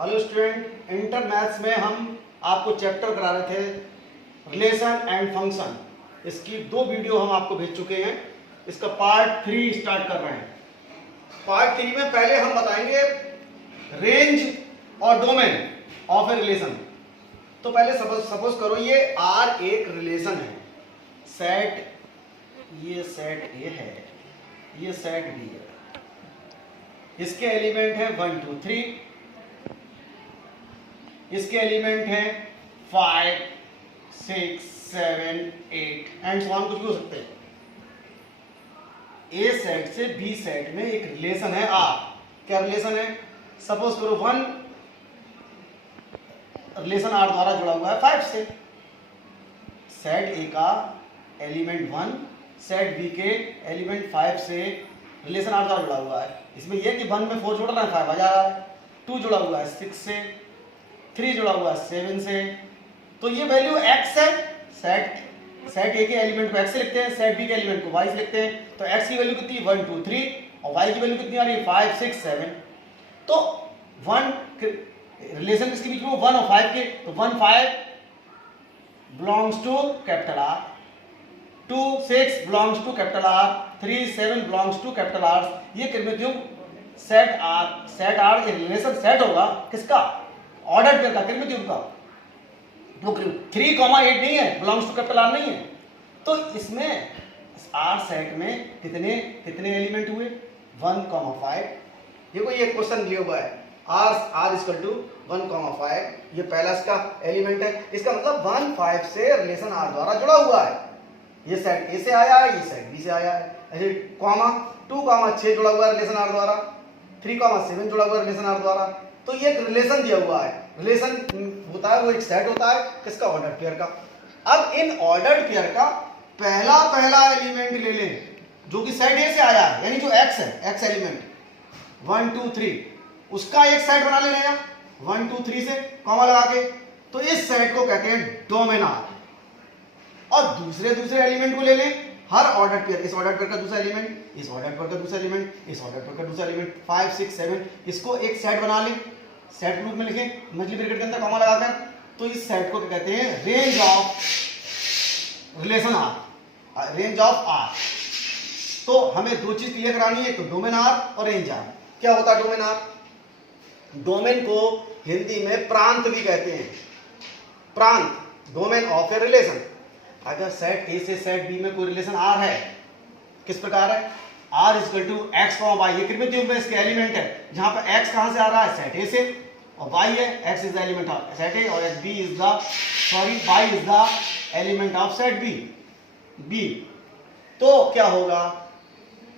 Hello student, inter maths में हम आपको चैप्टर करा रहे थे रिलेशन एंड फंक्शन। इसकी 2 वीडियो हम आपको भेज चुके हैं। इसका पार्ट 3 स्टार्ट कर रहे हैं। पार्ट 3 में पहले हम बताएंगे रेंज और डोमेन ऑफ ए रिलेशन। तो पहले सपोज करो ये आर एक रिलेशन है। सेट, ये सेट ए है, ये सेट बी है। इसके एलिमेंट है 1 2 3, इसके एलिमेंट हैं 5 6 7 8 एंड सो ऑन, कुछ भी हो सकते हैं। ए सेट से बी सेट में एक रिलेशन है आर। क्या रिलेशन है? सपोज करो 1 रिलेशन आर द्वारा जुड़ा हुआ है 5 से। सेट ए का एलिमेंट 1 सेट बी के एलिमेंट 5 से रिलेशन आर द्वारा जुड़ा हुआ है। इसमें यह कि 1 में 4 जोड़ रहा है 5 आ जा रहा है, 2 जुड़ा हुआ है 6 से, 3 जुड़ा हुआ है 7 से। तो ये वैल्यू x है। सेट ए के एलिमेंट को x से लिखते हैं, सेट बी के एलिमेंट को y से लिखते हैं। तो x की वैल्यू कितनी है 1 2 3 और y की वैल्यू कितनी आ रही है 5 6 7। तो 1 रिलेशन किसके बीच में 1 और 5 के, तो 1 5 belongs to capital R, 2 6 belongs to capital R, 3 7 belongs to capital R। ये कृमित्युग सेट R ये रिलेशन सेट होगा किसका? ऑर्डर पेयर का, कृमित्युग का। तो 3 8 नहीं है, बिलोंग्स टू कैपिटल R नहीं है। तो इसमें R सेट में कितने एलिमेंट हुए? 1 5। देखो ये क्वेश्चन दिया हुआ है R इक्वल टू 1 5। ये पहला इसका एलिमेंट है। इसका मतलब 1 5 से रिलेशन R द्वारा जुड़ा हुआ है। ये सेट ए से आया है, ये सेट बी से आया है। ऐसे कॉमा 2 6 जुड़ा हुआ है रिलेशन R द्वारा, 3 7 जुड़ा हुआ है रिलेशन R द्वारा। तो ये एक रिलेशन दिया हुआ है। रिलेशन होता है वो एक सेट होता है किसका? ऑर्डर पेयर का। अब इन ऑर्डर पेयर का पहला एलिमेंट ले लें जो कि सेट ए से आया है, यानी जो x है, x एलिमेंट 1 2 3, उसका एक सेट बना लेना है 1 2 3 से कॉमा लगा के। तो इस सेट को कहते हैं डोमेन R। और दूसरे एलिमेंट को ले लें, हर ऑर्डर पेयर, इस ऑर्डर पेयर का दूसरा एलिमेंट, इस ऑर्डर पेयर का दूसरा एलिमेंट, इस ऑर्डर पेयर का दूसरा एलिमेंट, 5 6 7, इसको एक सेट बना लें। सेट ग्रुप में लिखें मछली ब्रैकेट के अंदर कॉमा लगाकर। तो इस सेट को कहते हैं range of relation R, range of R। तो हमें 2 चीज क्लियर करानी है, तो डोमेन R और रेंज R। क्या होता है डोमेन R? डोमेन को हिंदी में प्रांत भी कहते हैं। प्रांत, डोमेन ऑफ ए रिलेशन। अगर सेट ए से सेट बी में कोई रिलेशन R है, किस प्रकार है? R equal to x y, ये कृमित्युग में इसके एलिमेंट है। जहां पर x कहां से आ रहा है? सेट ए से, और y है, x is the element of set A और y is the element of set B. तो क्या होगा?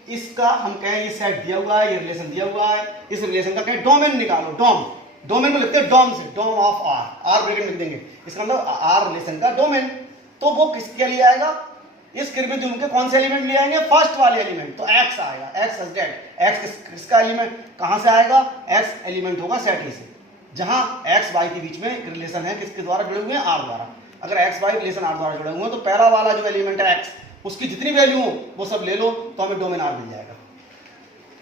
इसका हम कहें ये सेट दिया हुआ है, ये रिलेशन दिया हुआ है, इस रिलेशन का कहें डोमेन निकालो। डोमेन को लिखते हैं डोम से, डोम ऑफ R ब्रैकेट लिख देंगे। इसका मतलब R रिलेशन का डोमेन। तो वो किसके लिए आएगा? इस कृमित्युग के कौन से एलिमेंट ले आएंगे? फर्स्ट वाले एलिमेंट। तो x आएगा, x इज डेट। x किसका एलिमेंट कहां से आएगा? x एलिमेंट होगा सेट ए से, जहां x y के बीच में एक रिलेशन है किसके द्वारा जुड़े हुए हैं? R द्वारा। अगर x y रिलेशन R द्वारा जुड़े हुए हैं तो पहला वाला जो एलिमेंट है x, उसकी जितनी वैल्यू हो वो सब ले लो, तो हमें डोमेन R मिल जाएगा।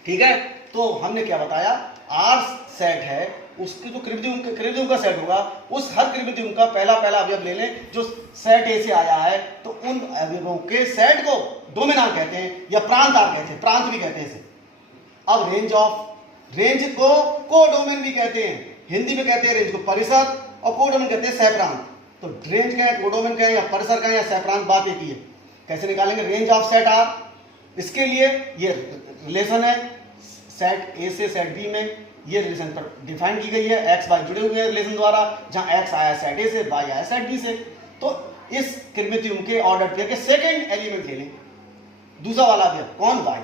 ठीक है? तो हमने क्या बताया? R सेट है, उसकी जो कृमित्युग का सेट होगा, उस हर कृमित्युग का पहला अवयव ले लें जो सेट ए से आया है। तो उन अवयवों के सेट को डोमेन R कहते हैं, या प्रांत R कहते हैं, प्रांत भी कहते हैं इसे। अब रेंज को कोडोमेन भी कहते हैं। हिंदी में कहते हैं रेंज को परिसर, और कोडोमेन कहते हैं सहप्रांत। तो रेंज कहें, कोडोमेन कहें, या परिसर कहें, या सहप्रांत, बात एक ही है। कैसे निकालेंगे रेंज ऑफ सेट R? इसके लिए ये रिलेशन है सेट ए से सेट बी में, ये रिलेशन पर डिफाइन की गई है, x y जुड़े हुए हैं रिलेशन द्वारा, जहां x आया सेट ए से, y आया सेट बी से। तो इस कृमित्युग के ऑर्डर पेयर के सेकंड एलिमेंट ले लें, दूसरा वाला अवयव कौन? y।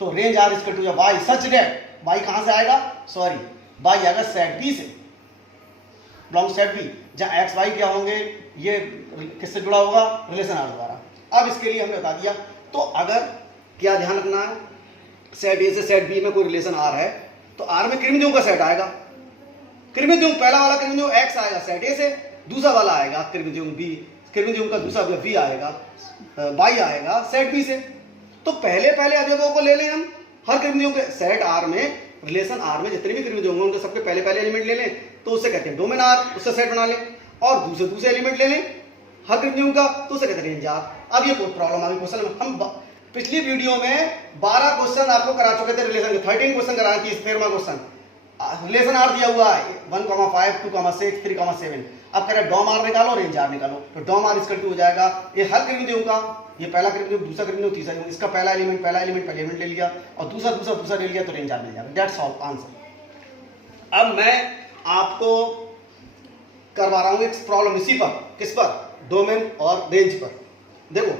तो range R equal to y such that y कहां से आएगा? y आएगा सेट बी से, बिलोंग्स सेट बी, जहां x y क्या होंगे? ये किससे जुड़ा होगा? रिलेशन R द्वारा। अब इसके लिए हमने बता दिया। तो अगर क्या ध्यान रखना है, सेट ए से सेट बी में कोई रिलेशन R है, तो R में कृमित्युग का सेट आएगा। कृमित्युग पहला वाला कृमित्युग x आएगा सेट ए से, दूसरा वाला आएगा कृमित्युग बी, कृमित्युग का दूसरा अवयव b आएगा, y आएगा सेट बी से। तो पहले अवयवों को ले लें हम, हर कृमित्युग के सेट R में रिलेशन आर में जितने भी कृमित होंगे उनके सबके पहले पहले एलिमेंट ले लें तो उससे कहते हैं डोमेन आर, उससे सेट बना लें, और दूसरे दूसरे एलिमेंट ले लें हर कृमियों का तो उससे कहते हैं रेंज आर। अब ये कोई प्रॉब्लम आ गई क्वेश्चन में। हम पिछली वीडियो में 12 क्वेश्चन आपको करा चुके थे रिलेशन के, 13 क्वेश्चन कराए थे, 13वां क्वेश्चन रिलेशन आर दिया हुआ है 1,5, 2,6, 3,7। अब कह रहे हैं डॉम आर निकालो, रेंज आर निकालो, तो डॉम आर इसका 2 हो जाएगा। ये हर कृमियों का, ये पहला कृमियों, दूसरा कृमियों, तीसरा कृमियों, इसका पहला एलिमेंट पहले एलिमेंट ले लिया और दूसरा ले लिया तो रेंज आर मिल जाएगा। That's all answer. अब मैं आपको करवा रहा हूं एक प्रॉब्लम इसी पर, किस पर, डोमेन और रेंज पर। देखो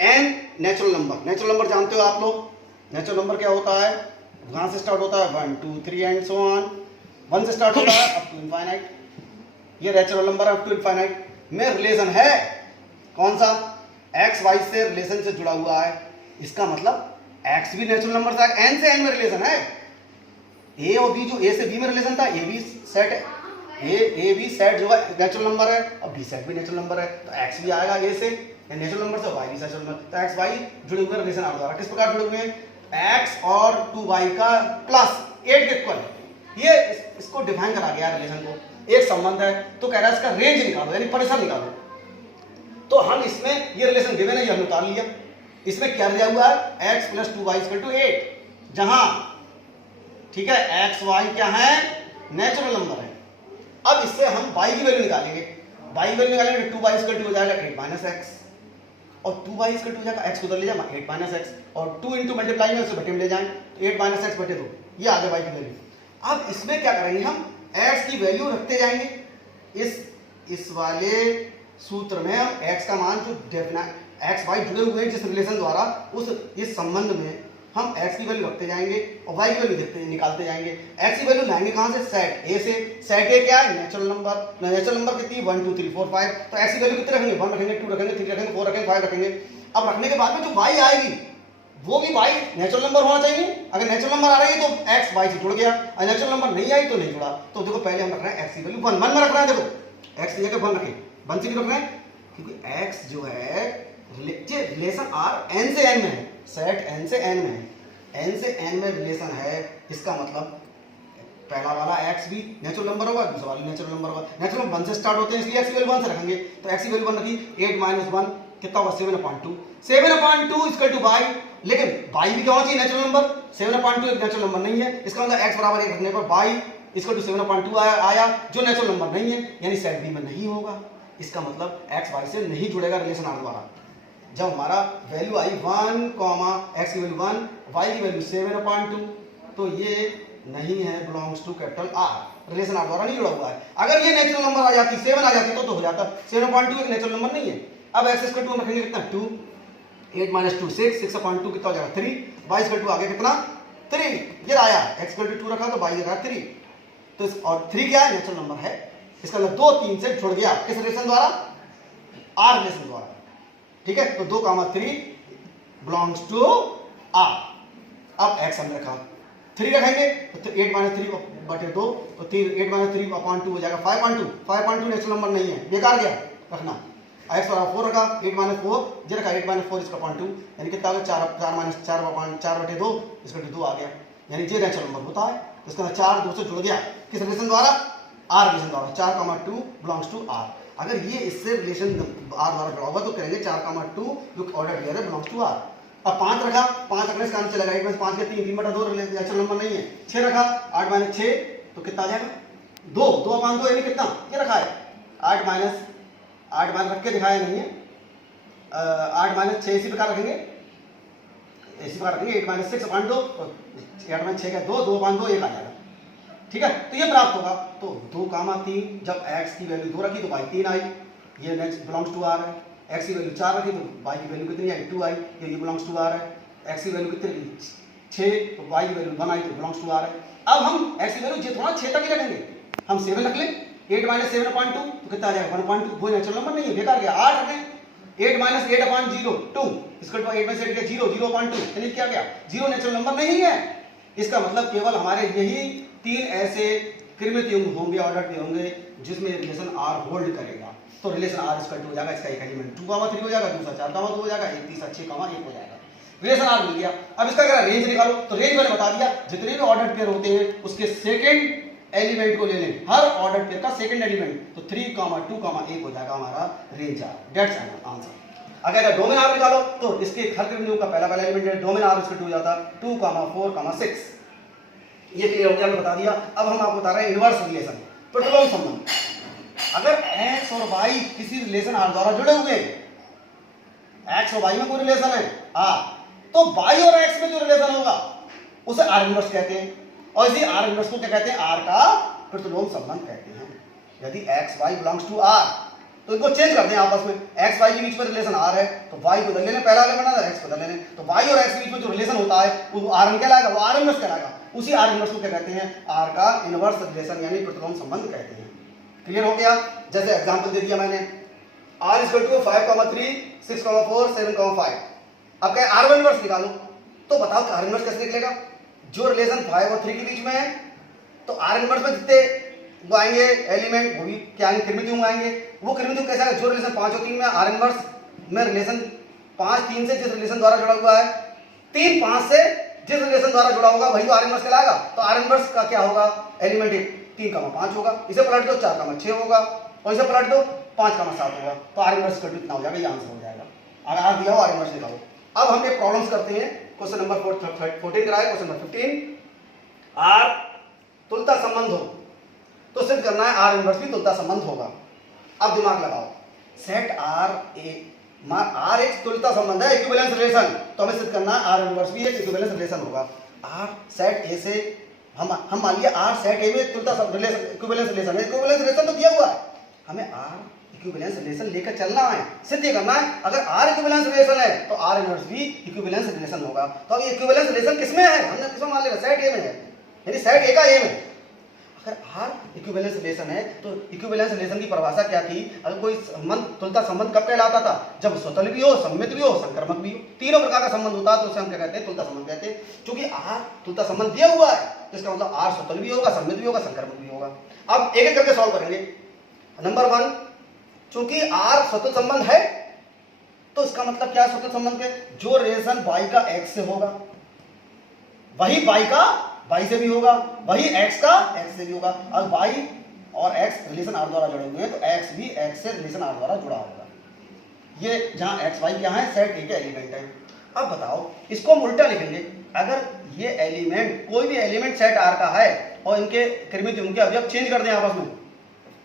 n नेचुरल नंबर जानते हो आप लोग। नेचुरल नंबर क्या होता है, वहां से स्टार्ट होता है 1 2 3 एंड सो ऑन, 1 से स्टार्ट होता है अप टू इनफाइनाइट। ये natural number up to infinite में रिलेशन है कौन सा, x y से रिलेशन से जुड़ा हुआ है। इसका मतलब x भी नेचुरल नंबर था, n से n में रिलेशन है। a और b, जो a से b में रिलेशन था, a b सेट जो है नेचुरल नंबर है और b सेट भी नेचुरल नंबर है, तो x भी आएगा a से नेचुरल नंबर से, y भी नेचुरल नंबर, तो x y जुड़े हुए रिलेशन आर द्वारा। किस प्रकार जुड़े हुए हैं, x और 2y का प्लस 8 के इक्वल। ये इसको डिफाइन करा गया रिलेशन को, एक संबंध है, तो कह रहा है इसका रेंज निकालो यानी परिसर निकालो। तो हम इसमें ये रिलेशन गिवन है, ये हमने उतार लिया। इसमें क्या दिया हुआ है, x + 2y = 8, जहां ठीक है x y क्या है, नेचुरल नंबर है। अब इससे हम y की वैल्यू निकालेंगे, तो 2y = हो जाएगा 8 - x, और 2y = हो जाएगा x को उधर ले जाए 8 - x, और 2 × मल्टीप्लाई में उसे बटे में ले जाएं तो 8 - x बटे 2, ये आ गया y की वैल्यू। अब इसमें क्या करेंगे, हम x की वैल्यू रखते जाएंगे। इस वाले सूत्र में हम x का मान जो x y जुड़े हुए हैं जिस रिलेशन द्वारा, इस संबंध में हम x की वैल्यू रखते जाएंगे और y की वैल्यू निकालते जाएंगे। x की वैल्यू लाएंगे कहां से, सेट a से। सेट a क्या है, नेचुरल नंबर कितनी, 1 2 3 4 5। तो x की वैल्यू कितने रखेंगे, 1 रखेंगे, 2 रखेंगे, 3 रखेंगे, 4 रखेंगे, 5 रखेंगे। अब रखने के बाद में जो y आएगी वो भी y नेचुरल नंबर होना चाहिए। अगर नेचुरल नंबर आ रही है तो x y से जुड़ गया, और नेचुरल नंबर नहीं आई तो नहीं जुड़ा। तो देखो पहले हम रख रहे हैं x की वैल्यू 1 में रख रहे हैं। देखो x की जगह 1 रखें, 1 से क्यों रख रहे हैं, क्योंकि x जो है रिलेशन r n से n में है, सेट n से n में है, n से n में रिलेशन है। इसका मतलब पहला वाला x भी नेचुरल नंबर होगा, दूसरा वाला नेचुरल नंबर होगा। नेचुरल 1 से स्टार्ट होते हैं इसलिए x की वैल्यू 1 से रखेंगे, तो x की वैल्यू 1 रखी, 8 - 1 कितना होगा, 7/2। 7/2 = y, लेकिन y भी क्या होना चाहिए, नेचुरल नंबर। 7/2 एक नेचुरल नंबर नहीं है, इसका मतलब x = 1 रखने पर y = 7/2 आया, जो नेचुरल नंबर नहीं है, यानी सेट b में नहीं होगा। इसका मतलब x y से नहीं जुड़ेगा रिलेशन r द्वारा। जब हमारा वैल्यू आई 1, x की वैल्यू 1, y की वैल्यू 7/2, तो ये नहीं है, belongs to capital R, relation R द्वारा नहीं जुड़ा हुआ है। अगर ये नेचुरल नंबर आ जाती, 7 आ जाती तो हो जाता। 7/2 एक नेचुरल नंबर नहीं है। अब x = 2 हम रखेंगे कितना, 2, 8 - 2 6, 6/2 कितना हो जाएगा 3, y = आ गया कितना 3, ये आया, x = 2 रखा तो y = 3, तो और 3 क्या है, नेचुरल नंबर है। इसका मतलब 2 3 से जुड़ गया, किस रिलेशन द्वारा, R रिलेशन द्वारा। ठीक है, तो 2, 3 बिलोंग्स टू R। अब x हमने रखा, 3 रखेंगे तो 8 - 3 बटे 2, तो 8 - 3/2 हो जाएगा 5/2। 5/2 नेचुरल नंबर नहीं है, बेकार गया रखना। x = 4 रखा, 8 - 4 ये रखा, 8 - 4 इसका 0.2, यानी कितना आ गया, 4 बटे 2 इसका 2 आ गया, यानी ये नेचुरल नंबर होता है। इसका 4 2 से जुड़ गया, किस रिलेशन द्वारा, R रिलेशन द्वारा। 4, 2 बिलोंग्स टू R। अगर ये इससे रिलेशन R द्वारा जुड़ा हुआ तो करेंगे 4, 2 जो ऑर्डर दिया है बिलोंग्स टू R। अब 5 रखा, 5 रखने से काम चलेगा, 1 में 5 के 3, 3/2 नेचुरल नंबर नहीं है। 6 रखा, 8 - 6 तो कितना आ जाएगा, 2, 2/2 यानी कितना, ये रखा है 8 रख के दिखाया नहीं है, 8 - 6 इसी प्रकार रखेंगे, 8 - 6/2, 8 - 6 का 2, 2/2 1 आ जाएगा। ठीक है, तो ये प्राप्त होगा। तो 2, 3 जब x की वैल्यू 2 रखी तो y 3 आई, ये नेक्स्ट बिलोंग्स टू R है। x की वैल्यू 4 रखी तो y की वैल्यू कितनी आई, 2 आई, ये बिलोंग्स टू R है। x की वैल्यू कितनी रखी, 6, तो y की वैल्यू 1 आई तो बिलोंग्स टू R है। अब हम x की वैल्यू ये थोड़ा 6 तक ही रखेंगे, हम 7 रख लें, 8 - 7/2 तो कितना आ जाएगा 1/2, वो नेचुरल नंबर नहीं है, बेकार गया। 8 रखें, 8 - 8/0 2 इसका 8 में से 8 0, 0/2 यानी क्या गया, 0 नेचुरल नंबर नहीं है। इसका मतलब केवल हमारे यही 3 ऐसे कृमित युग्म होंगे, ऑर्डर पे होंगे, जिसमें रिलेशन R होल्ड करेगा। तो रिलेशन R = 2 हो जाएगा, इसका एक एलिमेंट 2, 3 हो जाएगा, दूसरा 4, 2 हो जाएगा, एक तीसरा 6, 1 हो जाएगा। रिलेशन आर मिल गया। अब इसका अगर रेंज निकालो तो रेंज मैंने बता दिया, जितने भी ऑर्डर पेयर होते हैं उसके सेकंड एलिमेंट को ले लें, हर ऑर्डर पेयर का सेकंड एलिमेंट, तो 3, 2, 1 हो जाएगा हमारा रेंज आर। That's answer. अगर डोमेन आर निकालो तो इसके हर क्रिमिनल का पहला एलिमेंट है डोमेन आर, इसका 2 हो जाता 2, 4, 6। ये क्लियर हो गया, मैं बता दिया। अब हम आपको बता रहे हैं इनवर्स रिलेशन, प्रतिलोम संबंध। अगर x और y किसी रिलेशन आर द्वारा जुड़े हुए हैं, x और y में कोई रिलेशन है आर, तो y और x में जो रिलेशन होगा उसे आर इनवर्स कहते हैं, और इसी आर इनवर्स को क्या कहते हैं? आर का प्रतिलोम संबंध कहते हैं। यदि x y belongs to R तो इनको चेंज कर दें आपस में, x y के बीच में रिलेशन आर है तो y बदल लेने, पहला एलिमेंट है x बदल लेने, तो y और x के बीच में जो रिलेशन होता है वो आर एन कहलाएगा, वो आर इनवर्स कहलाएगा। उसी आर इनवर्स को क्या कहते हैं? आर का इनवर्स रिलेशन यानी प्रतिलोम संबंध कहते हैं। क्लियर हो गया? जैसे एग्जांपल दे दिया मैंने, r इक्वल टू 5, 3, 6, 4, 7, 5। अब क्या आर वन इनवर्स निकालो, तो बताओ कि आर इनवर्स कैसे निकलेगा? जो रिलेशन 5 और 3 के बीच में है तो आर इनवर्स में जितने वो आएंगे एलिमेंट वो भी क्या आएंगे? कृमित्व आएंगे। वो कृमित्व कैसा है? जो रिलेशन 5 और 3 में, आर इनवर्स में रिलेशन 5 3 से जिस रिलेशन द्वारा जुड़ा हुआ है, 3 5 से जिस रिलेशन द्वारा जुड़ा होगा वही तो आर इनवर्स कहलाएगा। तो आर इनवर्स का क्या होगा? एलिमेंट 3, 5 होगा, इसे पलट दो 4, 6 होगा, और इसे पलट दो 5, 7 होगा, तो आर इनवर्स का कितना हो जाएगा? ये आंसर हो जाएगा। अगर आर दिया हो आर इनवर्स निकालो। अब हम ये प्रॉब्लम्स करते हैं। क्वेश्चन नंबर 14 कराए, क्वेश्चन नंबर 15। आर तुल्यता संबंध हो तो सिद्ध करना है आर इनवर्स भी तुल्यता संबंध होगा। अब दिमाग लगाओ, सेट आर एक तुल्यता संबंध है, इक्विवेलेंस रिलेशन, तो हमें सिद्ध करना है आर इनवर्स भी एक इक्विवेलेंस रिलेशन होगा। आर सेट ए से हम मान लिया आर सेट ए में तुल्यता रिलेशन इक्विवेलेंस रिलेशन है, इक्विवेलेंस रिलेशन तो दिया हुआ है, हमें आर इक्विवेलेंस रिलेशन लेकर चलना है, सिद्ध करना है। अगर आर इक्विवेलेंस रिलेशन है तो आर इनवर्स भी इक्विवेलेंस रिलेशन होगा। तो अब ये इक्विवेलेंस रिलेशन किसमें है? हमने किसमें मान लिया? सेट ए में है, यानी सेट ए का ए में। अगर आर इक्विवेलेंस रिलेशन है तो इक्विवेलेंस रिलेशन की परिभाषा क्या थी? अगर कोई संबंध तुल्यता संबंध कब कहलाता था? जब स्वतंत्र भी हो, सममित भी हो, संक्रमक भी हो, तीनों प्रकार का संबंध होता है तो उसे हम क्या कहते हैं? तुल्यता संबंध कहते हैं। क्योंकि आर तुल्यता संबंध दिया हुआ है तो इसका मतलब आर स्वतंत्र भी होगा, सममित भी होगा, संक्रमक भी होगा। अब एक एक करके सॉल्व करेंगे। नंबर 1, चूंकि आर स्वतंत्र संबंध है तो इसका मतलब क्या है स्वतंत्र संबंध के? जो रिलेशन y का x से होगा वही y का y से भी होगा, वही x का x से भी होगा। अब y और x रिलेशन r द्वारा जुड़े हुए हैं तो x भी x से रिलेशन r द्वारा जुड़ा होगा। ये जहां x y क्या है? सेट ए के एलिमेंट है। अब बताओ, इसको हम उल्टा लिखेंगे। अगर ये एलिमेंट कोई भी एलिमेंट सेट r का है और इनके कृमित्व उनके अवयव चेंज कर दें आपस में,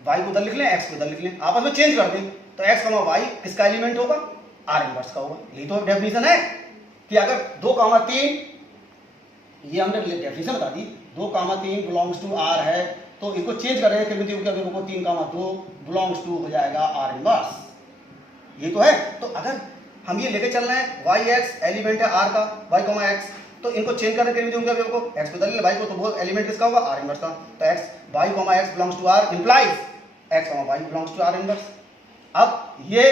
y को उधर लिख लें, x को उधर लिख लें, आपस में चेंज कर दें, तो x, y किसका एलिमेंट होगा? आर इनवर्स का होगा। यही तो डेफिनेशन है कि अगर 2, 3, ये हमने डेफिनेशन बता दी, 2, 3 बिलोंग्स टू आर है तो इनको चेंज कर रहे हैं कृमित्व के अवयवों को, 3, 2 बिलोंग्स टू हो जाएगा आर इनवर्स। ये तो है। तो अगर हम ये लेके चल रहे हैं वाई एक्स एलिमेंट है आर का, वाई कॉमा एक्स, तो इनको चेंज करने के लिए अवयव को एक्स को बदल ले वाई को, तो वो एलिमेंट किसका होगा? आर इनवर्स का। तो x y comma x belongs to R implies x comma y belongs to R inverse. अब ये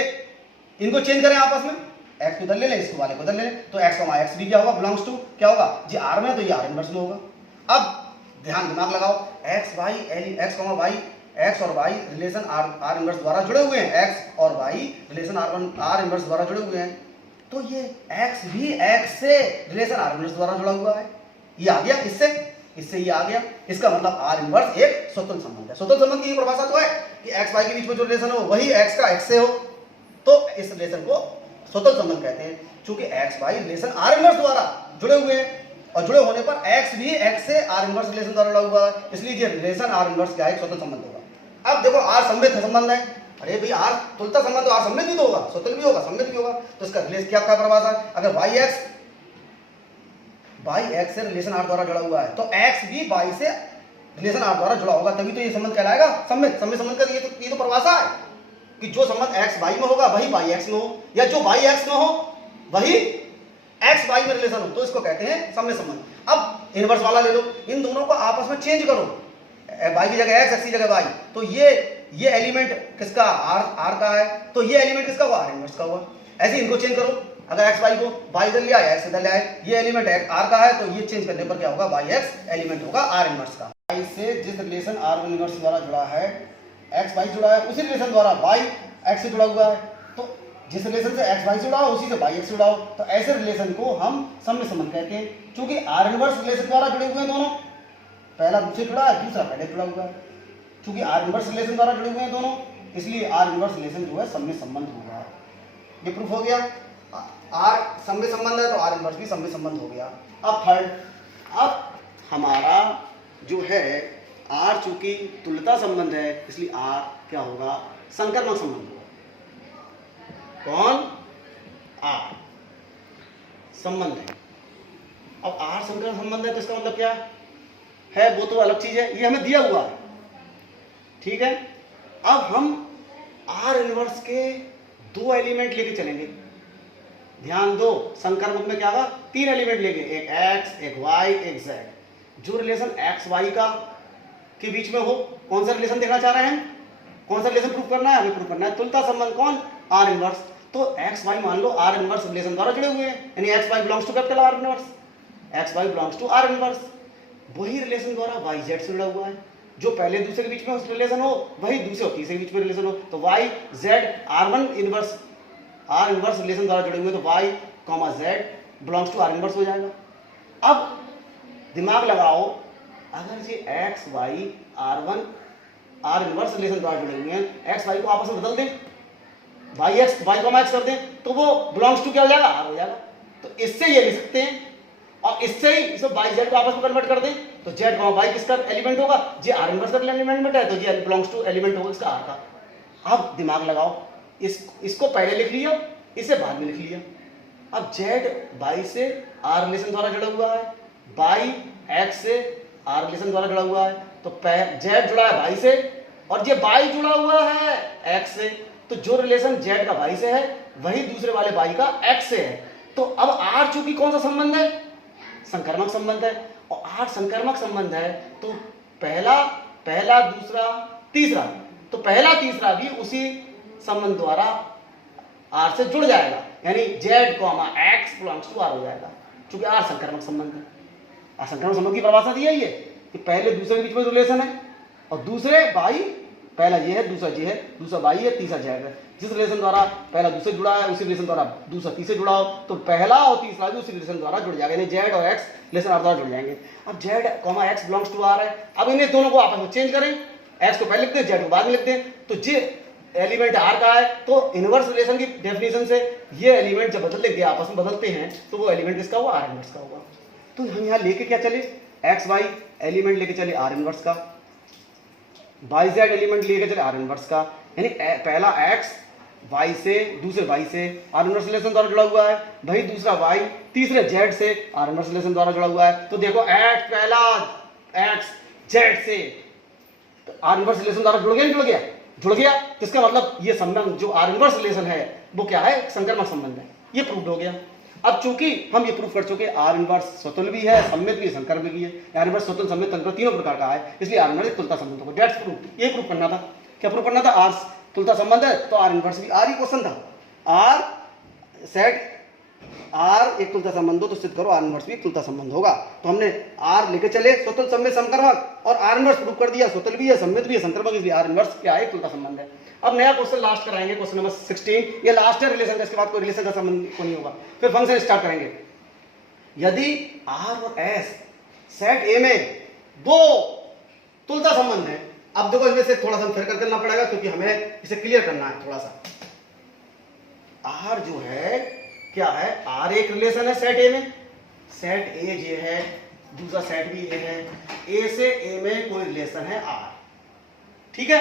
इनको चेंज करें आपस में, एक्स को बदल ले लें, इसको वाले को बदल ले लें, तो एक्स कॉमा एक्स भी क्या होगा? बिलोंग्स टू क्या होगा जी? आर में, तो ये आर इनवर्स में होगा। अब दिमाग लगाओ, x y x comma y, x और वाई रिलेशन आर इनवर्स द्वारा जुड़े हुए हैं, एक्स और वाई रिलेशन आर इनवर्स द्वारा जुड़े हुए हैं, तो ये एक्स भी एक्स से रिलेशन आर इनवर्स द्वारा जुड़ा हुआ है। ये आ गया, इससे ये आ गया। इसका मतलब आर इनवर्स एक स्वतंत्र संबंध है। स्वतंत्र संबंध की परिभाषा तो है कि एक्स वाई के बीच में जो रिलेशन हो वही एक्स का एक्स से हो, तो इस रिलेशन को स्वतंत्र संबंध कहते हैं। चूंकि x y relation R inverse द्वारा जुड़े हुए हैं और जुड़े होने पर एक्स भी एक्स से आर इनवर्स रिलेशन द्वारा जुड़ा हुआ है, इसलिए ये रिलेशन आर इनवर्स का एक स्वतंत्र संबंध होगा। अब देखो, आर सममित संबंध है। अरे भाई, आर तुल्यता संबंध तो आर सममित भी तो होगा, स्वतंत्र भी होगा, सममित भी होगा, तो इसका रिलेशन क्या परिभाषा? अगर वाई एक्स से रिलेशन आर द्वारा जुड़ा हुआ है तो एक्स भी वाई से रिलेशन आर द्वारा जुड़ा होगा, तभी तो ये संबंध कहलाएगा सममित। सममित संबंध का ये तो परिभाषा है कि जो संबंध एक्स वाई में होगा वही वाई एक्स में हो, या जो वाई एक्स में हो वही एक्स वाई में रिलेशन हो, तो इसको कहते हैं सममित संबंध। अब इनवर्स वाला ले लो, इन दोनों को आपस में चेंज करो, वाई की जगह एक्स, एक्स की जगह वाई, तो ये एलिमेंट किसका? आर का है, तो ये एलिमेंट किसका हुआ? आर इनवर्स का हुआ। ऐसे इनको चेंज करो, अगर एक्स वाई को वाई इधर लिया, एक्स इधर लिया है, ये एलिमेंट आर का है, तो ये चेंज करने पर क्या होगा? वाई एक्स एलिमेंट होगा आर इनवर्स का। वाई से जिस रिलेशन आर इनवर्स द्वारा जुड़ा है, एक्स वाई जुड़ा है, उसी रिलेशन द्वारा वाई एक्स से जुड़ा हुआ है, तो जिस रिलेशन से एक्स वाई से जुड़ा हो उसी से वाई एक्स जुड़ा हो, तो ऐसे रिलेशन को हम सममित संबंध कहते हैं। क्योंकि आर इनवर्स रिलेशन द्वारा जुड़े हुए हैं दोनों, पहला दूसरे जुड़ा है, दूसरा पहले जुड़ा हुआ है। क्योंकि आर इनवर्स रिलेशन द्वारा जुड़े हुए हैं दोनों, इसलिए आर इनवर्स रिलेशन जो है सममित संबंध होगा। ये प्रूफ हो गया। आर सममित संबंध है तो आर इनवर्स भी सममित संबंध हो गया। अब थर्ड, अब हमारा जो है आर चूंकि तुल्यता संबंध है इसलिए आर क्या होगा, संकर्मक संबंध होगा। कौन? आर संबंध है। अब आर संकर्मक संबंध है तो इसका मतलब क्या है, वो तो अलग चीज है, ये हमें दिया हुआ है, ठीक है। अब हम आर इनवर्स के दो एलिमेंट लेके चलेंगे। ध्यान दो, संकर्मक में क्या होगा, तीन एलिमेंट लेंगे, एक एक्स, एक वाई, एक जेड। जो रिलेशन एक्स वाई का के बीच में हो, कौन सा रिलेशन देखना चाह रहे हैं, कौन सा रिलेशन प्रूफ करना है, हमें प्रूफ करना है तुल्यता संबंध। कौन? Are inverse. तो एक्स वाई मान लो आर इनवर्स रिलेशन द्वारा जुड़े हुए हैं, यानी x y belongs to capital R inverse, x y belongs to R inverse. वही रिलेशन द्वारा वाई जेड से जुड़ा हुआ है, जो पहले दूसरे के बीच में रिलेशन हो वही दूसरे और तीसरे के बीच में रिलेशन हो। तो y z R one inverse, R inverse relation द्वारा जुड़े हुए, तो y comma z belongs to R inverse हो जाएगा। अब दिमाग लगाओ, अगर ये x y R one R inverse relation द्वारा जुड़े हुए हैं, एक्स वाई को आपस में बदल दें, y x y comma x कर दें, तो वो बिलोंग्स टू क्या हो जाएगा, आर हो जाएगा। तो इससे ये लिख सकते हैं, और इससे ही इसे वाई जेड को आपस में कन्वर्ट कर दें, तो जेड कॉमा वाई किसका एलिमेंट होगा, जे आर इनवर्स का एलिमेंट है, तो जे बिलोंग्स टू एलिमेंट होगा इसका आर का। अब दिमाग लगाओ, इसको पहले लिख लिया, इसे बाद में लिख लिया। अब जेड वाई से आर रिलेशन द्वारा जुड़ा हुआ है, वाई एक्स से आर रिलेशन द्वारा जुड़ा हुआ है, तो जेड जुड़ा है वाई से और ये वाई जुड़ा हुआ है एक्स से, तो जो रिलेशन जेड का वाई से है वही दूसरे वाले वाई का एक्स से है। तो अब आर चूंकि कौन सा संबंध है, संकर्मक संबंध है, और आर संकर्मक संबंध है तो पहला दूसरा तीसरा, तो पहला तीसरा भी उसी संबंध द्वारा आर से जुड़ जाएगा, यानी z comma x belongs to R हो जाएगा, क्योंकि आर संकर्मक संबंध है। आर संकर्मक संबंध की परिभाषा दी है ये कि पहले दूसरे के बीच में रिलेशन है, और दूसरे बाई, पहला ये है, दूसरा ये है, दूसरा बाई है, तीसरा जेड है। जिस रिलेशन द्वारा पहला दूसरे जुड़ा है उसी रिलेशन द्वारा दूसरा तीसरे जुड़ा हो, तो पहला और तीसरा भी उसी रिलेशन द्वारा जुड़ जाएगा, यानी जेड और एक्स रिलेशन आर द्वारा जुड़ जाएंगे। अब Z comma x belongs to R है, अब इन्हें दोनों को आपस में चेंज करें, एक्स को पहले लिखते हैं, जेड को बाद में लिखते हैं, तो जे एलिमेंट आर का है, तो इनवर्स रिलेशन की डेफिनेशन से ये एलिमेंट जब बदल देंगे, आपस में बदलते हैं, तो वो एलिमेंट किसका हुआ, आर इनवर्स का होगा। तो हम यहाँ लेके क्या चले, एक्स वाई एलिमेंट लेके चले आर इनवर्स का, वाई जेड एलिमेंट लेके चले आर इनवर्स का, यानी पहला एक्स वाई से दूसरे वाई से आर इनवर्स रिलेशन द्वारा जुड़ा हुआ है, वही दूसरा वाई तीसरे जेड से आर इनवर्स रिलेशन द्वारा जुड़ा हुआ है। तो देखो एक्स पहला एक्स जेड से आर इनवर्स रिलेशन द्वारा जुड़ गया, नहीं जुड़ गया, जुड़ गया, तो इसका मतलब ये संबंध जो आर इनवर्स रिलेशन है वो क्या है, संकर्मक संबंध है, ये प्रूफ हो गया। अब चूंकि हम ये प्रूफ कर चुके आर इनवर्स स्वतंत्र भी है, सम्मित भी है, संकर्मक भी है, आर इनवर्स स्वतंत्र सम्मित संकर्मक तीनों प्रकार का है, इसलिए आर इनवर्स तुल्यता संबंध होगा, दैट्स प्रूफ। ये प्रूफ करना था, क्या प्रूफ करना था, आर तुल्यता संबंध है तो आर इनवर्स भी, आर ही क्वेश्चन था, आर सेट आर एक तुल्यता संबंध हो तो सिद्ध करो आर इनवर्स भी एक तुल्यता संबंध होगा। तो हमने आर लेके चले स्वतंत्र सम्मित संकर्मक, और आर इनवर्स प्रूफ कर दिया स्वतंत्र भी है, सम्मित भी है, संकर्मक, इसलिए आर इनवर्स क्या है, तुल्यता संबंध है। अब नया क्वेश्चन लास्ट कराएंगे, क्वेश्चन नंबर 16, ये लास्ट है रिलेशन का, इसके बाद कोई रिलेशन का संबंध को नहीं होगा, फिर फंक्शन स्टार्ट करेंगे। यदि आर और एस सेट ए में दो तुल्यता संबंध है, अब देखो इसमें से थोड़ा सा फिर करना पड़ेगा क्योंकि हमें इसे क्लियर करना है थोड़ा सा। आर जो है क्या है, आर एक रिलेशन है सेट ए में, सेट ए ये है, दूसरा सेट भी ए है, ए से ए में कोई रिलेशन है आर, ठीक है,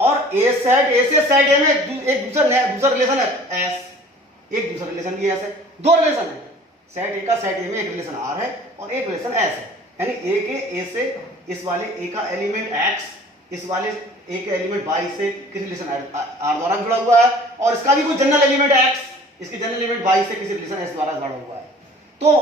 और ए से सेट ए में एक दूसरा रिलेशन है एस, एक दूसरा रिलेशन भी एस है, दो रिलेशन है, सेट ए का सेट ए में एक रिलेशन आर है और एक रिलेशन एस है, यानी ए के ए से इस वाले ए का एलिमेंट एक्स, इस वाले ए के एलिमेंट वाई से किसी रिलेशन आर द्वारा जुड़ा हुआ है, और इसका भी कोई जनरल एलिमेंट एक्स, इसके जनरल एलिमेंट वाई से किसी रिलेशन एस द्वारा जुड़ा हुआ है। तो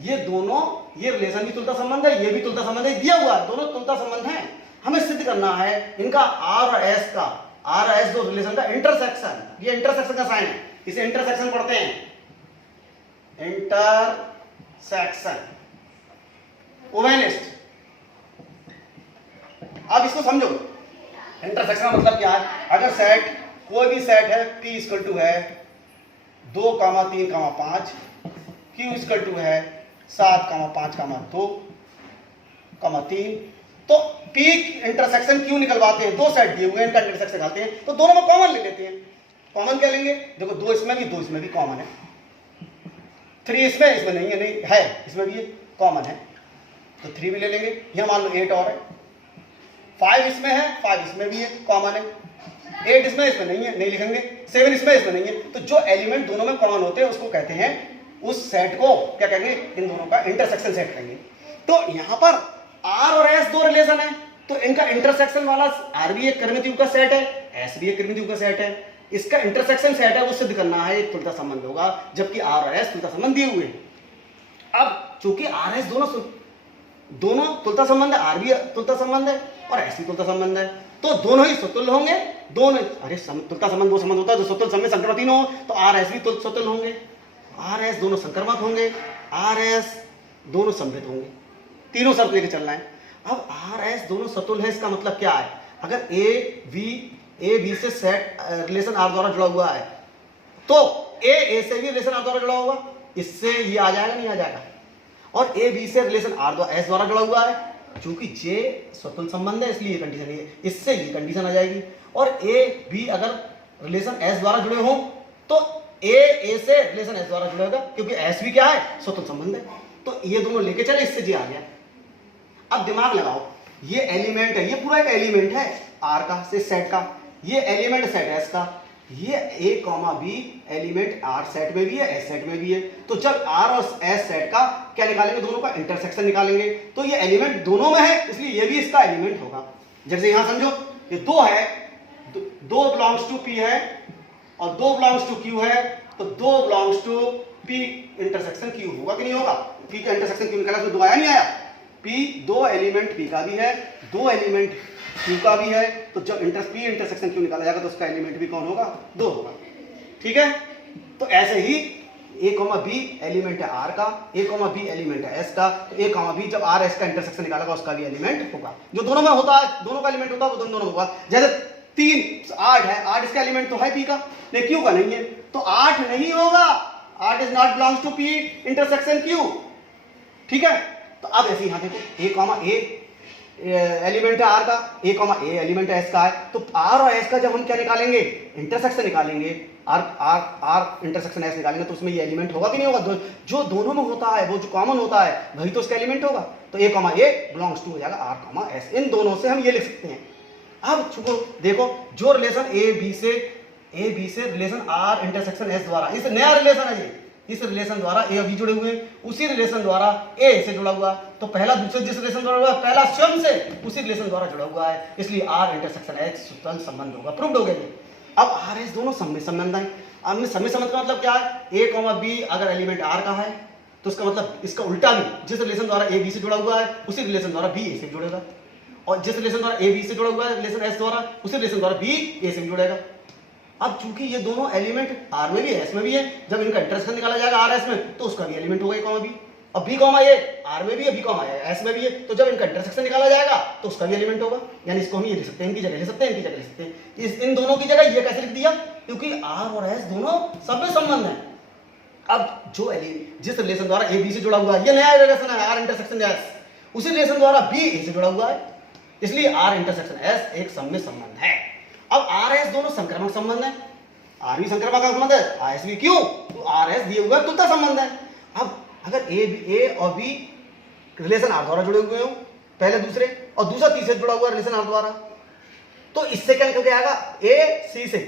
ये दोनों, ये रिलेशन भी तुल्यता संबंध है, ये भी तुल्यता संबंध है, दिया हुआ है, दोनों तुल्यता संबंध है। हमें सिद्ध करना है इनका आर और एस का, आर और एस दो रिलेशन का इंटरसेक्शन, ये इंटरसेक्शन का साइन है, इसे इंटरसेक्शन पढ़ते हैं, इंटरसेक्शन ओवेनिस्ट। अब इसको समझो, इंटरसेक्शन का मतलब क्या है, अगर सेट कोई भी सेट है P इक्वल टू है 2, 3, 5, Q इक्वल टू है 7, 5, 2, 3। तो पीक इंटरसेक्शन क्यों निकलवाते हैं, 2 सेट दिए हुए हैं, इनका इंटरसेक्शन निकालते हैं, तो दोनों में कॉमन ले लेते हैं। कॉमन क्या लेंगे, देखो 2 इसमें भी 2 इसमें भी कॉमन है, 3 इसमें नहीं है, नहीं है इसमें भी कॉमन है, तो 3 भी ले लेंगे। यहां मान लो 8 और है, 5 इसमें है, 5 इसमें भी है, कॉमन है, 8 इसमें नहीं है, नहीं लिखेंगे, 7 इसमें नहीं है। तो जो एलिमेंट दोनों में कॉमन होते हैं उसको कहते हैं, उस सेट को क्या कहेंगे, इन दोनों का इंटरसेक्शन सेट कहेंगे। तो यहां पर R और S 2 रिलेशन है, तो इनका इंटरसेक्शन वाला R भी एक कर्मित का सेट है, S भी एक कर्मित का सेट है, इसका इंटरसेक्शन सेट है, वो सिद्ध करना है, एक तुल्यता संबंध होगा, जबकि R और S तुल्यता संबंध दिए हुए हैं। अब चूंकि R S दोनों तुल्यता संबंध है, R भी तुल्यता संबंध है और S भी तुल्यता संबंध है, तो दोनों ही स्वतुल्य होंगे। दोनों, अरे तुल्यता संबंध वो संबंध होता है जो स्वतुल्य समय संक्रमण तीनों हो, तो R S भी स्वतुल्य होंगे, R S दोनों संक्रमक होंगे, R S दोनों समृद्ध होंगे, तीनों शर्त लेके चलना है। अब R S दोनों स्वतुल्य है, इसका मतलब क्या है, अगर ए बी से सेट रिलेशन R द्वारा जुड़ा हुआ है, तो ए से भी रिलेशन R द्वारा जुड़ा होगा, इससे ये आ जाएगा, नहीं आ जाएगा। और ए बी से रिलेशन S द्वारा जुड़ा हुआ है, चूंकि J स्वतुल्य संबंध है इसलिए ये कंडीशन है, इससे ये कंडीशन आ जाएगी। और ए बी अगर रिलेशन S द्वारा जुड़े हो, तो ए से रिलेशन S द्वारा जुड़ेगा, क्योंकि S भी क्या है, स्वतुल्य संबंध है। तो ये दोनों लेके चले, इससे J आ गया। अब दिमाग लगाओ, ये एलिमेंट है, ये पूरा एक एलिमेंट है R का, से सेट का, ये एलिमेंट सेट है S का, ये A, B element R set में भी है, S सेट में भी है। तो जब R और S सेट का क्या निकालेंगे, दोनों का इंटरसेक्शन निकालेंगे, तो ये एलिमेंट दोनों में है, इसलिए ये भी इसका एलिमेंट होगा। जैसे यहां समझो, ये 2 है, 2 बिलोंग्स टू P है और 2 बिलोंग्स टू Q है, तो 2 belongs to P intersection Q होगा कि नहीं होगा। P का इंटरसेक्शन Q निकाला, तो 2 आया नहीं आया, P 2 एलिमेंट P का भी है, 2 एलिमेंट Q का भी है, तो जब P इंटरसेक्शन Q निकाला जाएगा तो उसका एलिमेंट भी कौन होगा, 2 होगा। ठीक है, तो ऐसे ही A, B एलिमेंट है R का, A, B एलिमेंट है S का, तो A, B जब R S का इंटरसेक्शन निकालेगा उसका भी एलिमेंट होगा। जो दोनों में होता है, दोनों का एलिमेंट होता है, वो दोनों होगा। जैसे 3 8 है, 8 इसका एलिमेंट तो है P का, लेकिन Q का नहीं है, तो 8 नहीं होगा, 8 is not belongs to P intersection Q। ठीक है, तो अब ऐसे यहां देखो, A एलिमेंट है R का, A एलिमेंट है S का है, तो R और S का जब हम क्या निकालेंगे, इंटरसेक्शन निकालेंगे, R इंटरसेक्शन S निकालेंगे, तो उसमें ये एलिमेंट होगा कि नहीं होगा, जो दोनों में होता है, वो जो कॉमन होता है वही तो उसका एलिमेंट होगा। तो A बिलोंग्स टू हो जाएगा R, S, इन दोनों से हम ये लिख सकते हैं। अब चुको देखो, जो रिलेशन ए बी से रिलेशन R इंटरसेक्शन S द्वारा, इस नया रिलेशन है ये, इस रिलेशन द्वारा ए और बी जुड़े हुए हैं, उसी रिलेशन द्वारा ए से जुड़ा हुआ, तो पहला दूसरे जिस रिलेशन जुड़ा हुआ है, पहला स्वयं से उसी रिलेशन द्वारा जुड़ा हुआ है, इसलिए R इंटरसेक्शन S स्वतंत्र संबंध होगा, प्रूव्ड हो गया। अब R S दोनों सममित संबंध है। अब सममित संबंध का मतलब क्या है, A, B अगर एलिमेंट R का है, तो इसका मतलब इसका उल्टा भी, जिस रिलेशन द्वारा ए बी से जुड़ा हुआ है उसी रिलेशन द्वारा बी ए से जुड़ेगा, और जिस रिलेशन द्वारा ए बी से जुड़ा हुआ है रिलेशन S द्वारा, उसी रिलेशन द्वारा बी ए से जुड़ेगा। अब चूंकि ये दोनों एलिमेंट R में भी है, S में भी है, जब इनका इंटरसेक्शन निकाला जाएगा R S में, तो उसका भी एलिमेंट होगा A, B। अब B, A R में भी है, B, S में भी है, तो जब इनका इंटरसेक्शन निकाला जाएगा तो उसका भी एलिमेंट होगा। यानी इसको हम ये लिख सकते हैं, इनकी जगह ले सकते हैं, इनकी जगह ले सकते हैं, इन दोनों की जगह ये कैसे लिख दिया, क्योंकि R और S दोनों सभ्य संबंध है। अब जो जिस रिलेशन द्वारा A B से जुड़ा हुआ है, ये नया रिलेशन है R इंटरसेक्शन S, उसी रिलेशन द्वारा B A से जुड़ा हुआ है, इसलिए R इंटरसेक्शन S एक सम्य संबंध है। अब R S दोनों संक्रमक संबंध है, R भी संक्रमक का संबंध है, R S भी, क्यों, तो R S दिए हुए तुल्यता संबंध है। अब अगर A और B रिलेशन R द्वारा जुड़े हुए हो, पहले दूसरे, और दूसरा तीसरे जुड़ा हुआ रिलेशन R द्वारा, तो इससे क्या निकल के आएगा, A C से,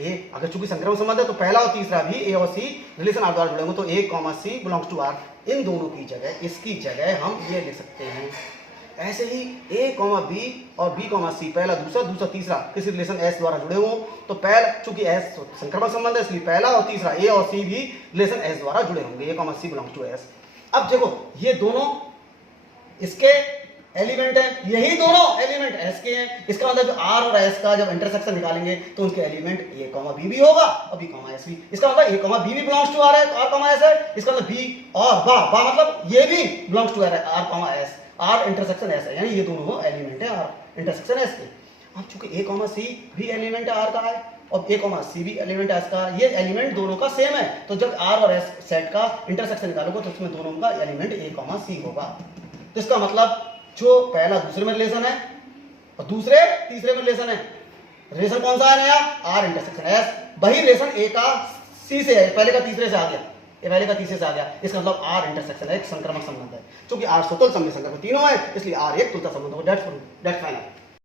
A अगर चूंकि संक्रमक संबंध है तो पहला और तीसरा भी A और C रिलेशन R द्वारा जुड़े होंगे, तो A, C belongs to R। इन दोनों की जगह, इसकी जगह हम ये लिख सकते हैं। ऐसे ही A, B और B, C पहला दूसरा तीसरा किसी रिलेशन S द्वारा जुड़े हो, तो पहला चूंकि S संक्रमक संबंध है इसलिए पहला और तीसरा A और C भी रिलेशन S द्वारा जुड़े होंगे, A, C belongs to S। अब देखो ये दोनों इसके एलिमेंट है, यही दोनों एलिमेंट S के हैं, इसका मतलब R और S का जब इंटरसेक्शन निकालेंगे तो उनके एलिमेंट A, B भी होगा और B, S भी। इसका मतलब A, B भी बिलोंग्स टू R है, R, S है, इसका मतलब B और बा मतलब ये भी belongs to R, S, R intersection S है, यानी ये दोनों एलिमेंट है R इंटरसेक्शन S के। अब चूंकि A, C भी एलिमेंट है R का है, और ए कॉमा सी भी एलिमेंट है इसका, ये एलिमेंट दोनों का सेम है, तो जब आर और एस सेट का इंटरसेक्शन निकालोगे तो उसमें दोनों का एलिमेंट ए कॉमा सी होगा। तो इसका मतलब जो पहला दूसरे में रिलेशन है और दूसरे तीसरे में रिलेशन है, रिलेशन कौन सा है नया, आर इंटरसेक्शन एस, वही रिलेशन ए का सी से है, पहले का तीसरे से आ गया, ये पहले का तीसरे से आ गया, इसका मतलब आर इंटरसेक्शन है, एक संक्रमक संबंध है, क्योंकि आर स्वतंत्र संबंध तीनों है, इसलिए आर एक तुल्यता संबंध हो। That's final.